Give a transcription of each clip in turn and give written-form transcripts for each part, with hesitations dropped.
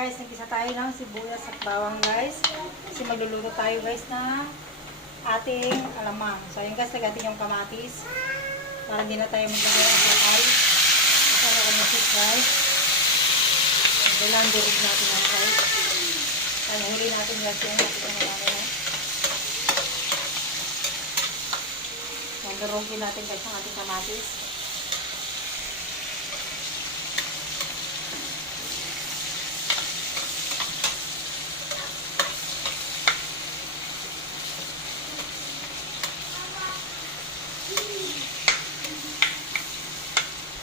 guys, nagisa tayo ng sibuyas at bawang guys. Kasi magluluto tayo guys ng ating alamang. So ayun guys, tagatin yung kamatis. Para hindi na tayo maglagay ng sakal. Kasi ano ko masip guys. Kailangan durog natin yan guys. Kaya huli natin guys yan. Nakita na namin. Durogin natin guys ang ating kamatis.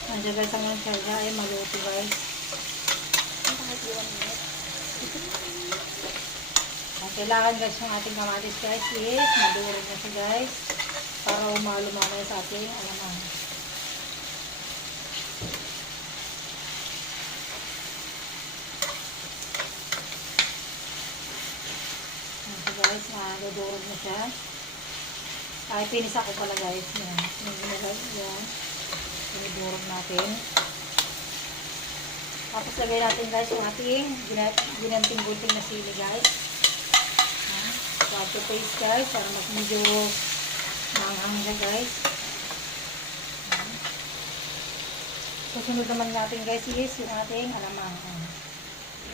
Nandiyan guys ang lansyarya ay maluto guys. Kailangan guys yung ating kamatis guys is madurog na siya guys. Para umalo mamaya sa ating alamang. Ito guys, madudurog na siya. Ay, pinisa ko pala guys. Yan. Yan. Pinidurog natin. Tapos lagay natin guys yung ating ginanting-gunting na sili guys. Water paste guys. Para mas medyo manghang siya guys. Susunod naman natin guys is yung ating alamang.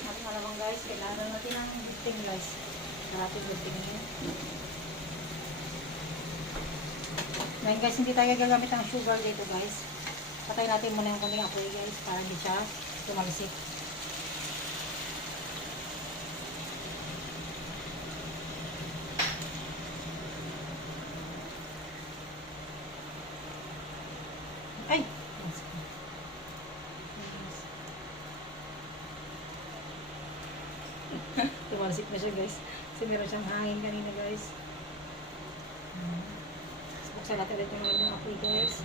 Ating alamang guys. Kailangan natin ang gunting guys. Natin gunting niya. Ngayon guys, hindi tayo gagamit ng sugar dito guys. Patay natin muna yung kunting apoy guys para hindi siya tumalisik. Ay! Tumalisik na siya guys. Kasi meron siyang hangin kanina guys. Buksan natin ulit yung apoy guys.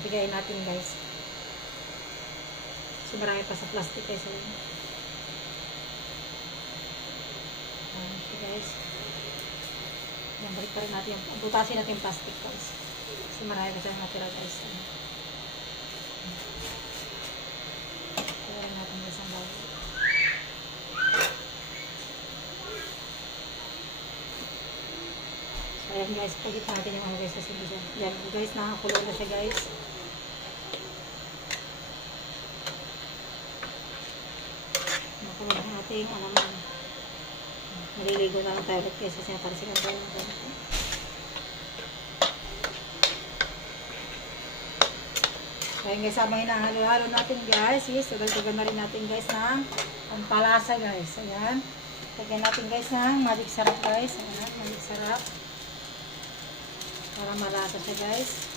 Pigayin natin guys. So marami pa sa plastic guys. Okay guys. Yan, balik pa rin natin yung, butasin natin yung plastic guys. Kasi marami pa siyang natira guys. Kaya rin natin guys ang bago. So ayan guys, pagit natin yung ano guys sa sili dyan. Yan guys, nakakulo na siya guys. Nakakulo na natin alamang. Maliligo na lang tayo ulit guys kasi natalsikan tayo ng ganito. Kaya guys, habang hinahalo-halo natin guys, tugal-tugal na rin natin guys ng pampalasa guys. Ayan. Lagyan natin guys ng magic sarap guys. Ayan, magic sarap. Para malasa siya guys.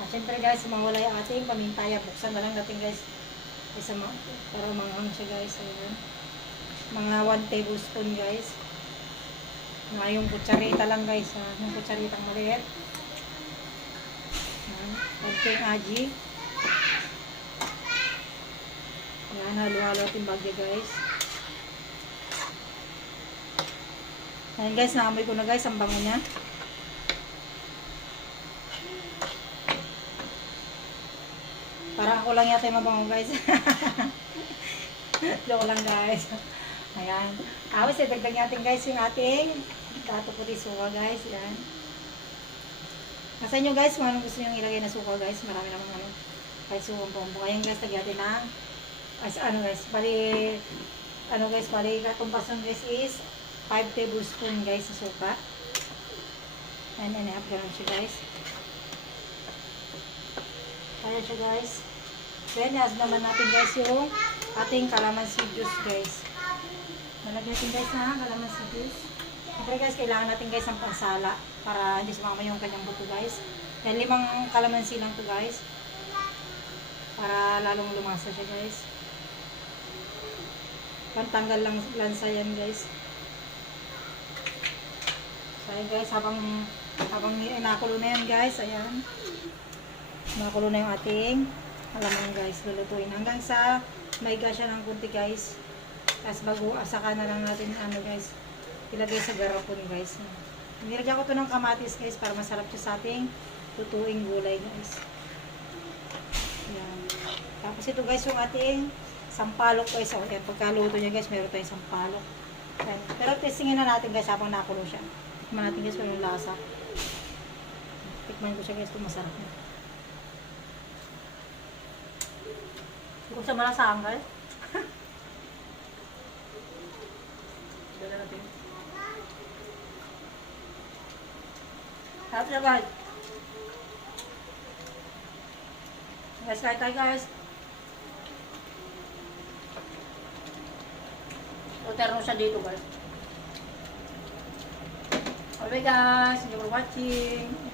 At syempre guys, mawala yung ating pamintaya. Buksan na lang natin guys. Para manghang siya guys. Ayan. Mga 1 tablespoon guys. Mga yung kutsarita lang guys. Yung kutsaritang maliit. Konting aji. Ayan, halo-halo natin bagya guys. Ayan guys, naamoy ko na guys ang bango niya. Parang ako lang yata yung mabango guys. Joke lang guys. Ayan. Tapos idagdag natin guys yung ating dato puti suka guys. Ayan. Nasa inyo guys kung anong gusto nyo ilagay na suka guys. Marami namang ano. Kahit sukang pompo. Ayan guys, lagyan natin ng ano guys. Bali katumpasan guys is 5 tablespoon guys sa suka. And half ganun siya guys. Kaya siya guys. Then as naman natin guys yung ating calamansi juice guys. Nalagyan natin guys na calamansi juice. Siyempre guys, kailangan natin guys ng pansala para hindi sumama yung kanyang buto guys. Dahil 5 calamansi lang to guys. Para lalong lumasa siya guys. Pantanggal lang lansa yan guys. So ayan guys, habang nakulo na yan guys, ayan. Nakulo na yung ating alamang guys, lulutuin. Hanggang sa maiga siya ng kunti guys. Tapos bago, saka na lang natin ano guys, ilagay sa garapon guys. Nilagyan ko to ng kamatis guys para masarap siya sa ating Tutuing gulay guys. Yan. Tapos ito guys yung ating sampalok guys. O yan, pagkaluto niya guys, meron tayong sampalok. Yan. Pero testingin na natin guys habang nakulo siya. Tikman natin guys kung yung lasa. Tikman ko siya guys kung masarap na. Hindi ko siya malasaan guys. Dala natin. Sarap siya guys. Guys, kain tayo guys. Uterno siya dito guys. Okay guys, thank you for watching.